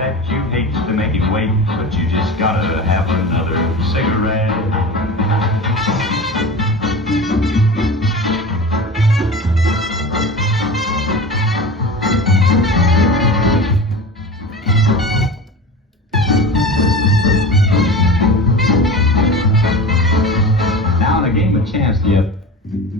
bet you hate to make him wait, but you just gotta have another cigarette. Now in a game of chance, you.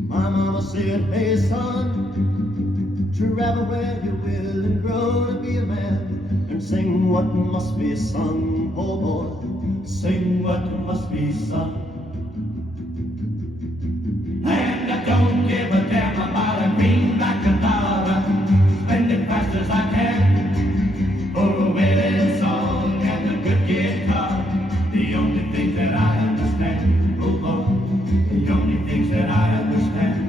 My mama said, hey son, travel where you will and grow to be a man, and sing what must be sung, oh boy, sing what must be sung. And I don't give a damn about a greenback dollar, spend it fast as I can, for a wedding song and a good guitar, the only things that I understand, oh Lord, the only things that I understand.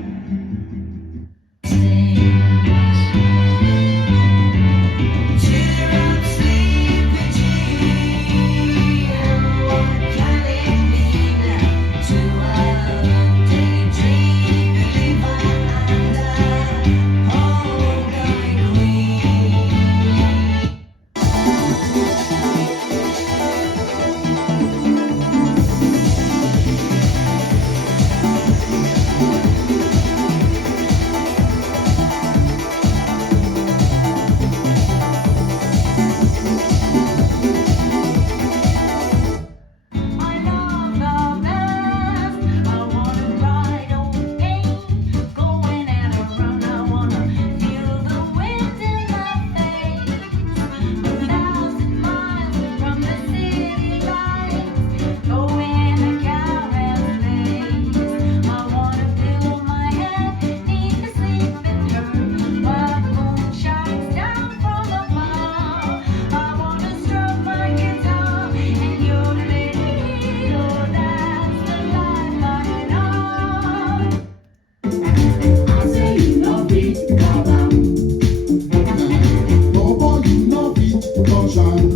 Sunshine.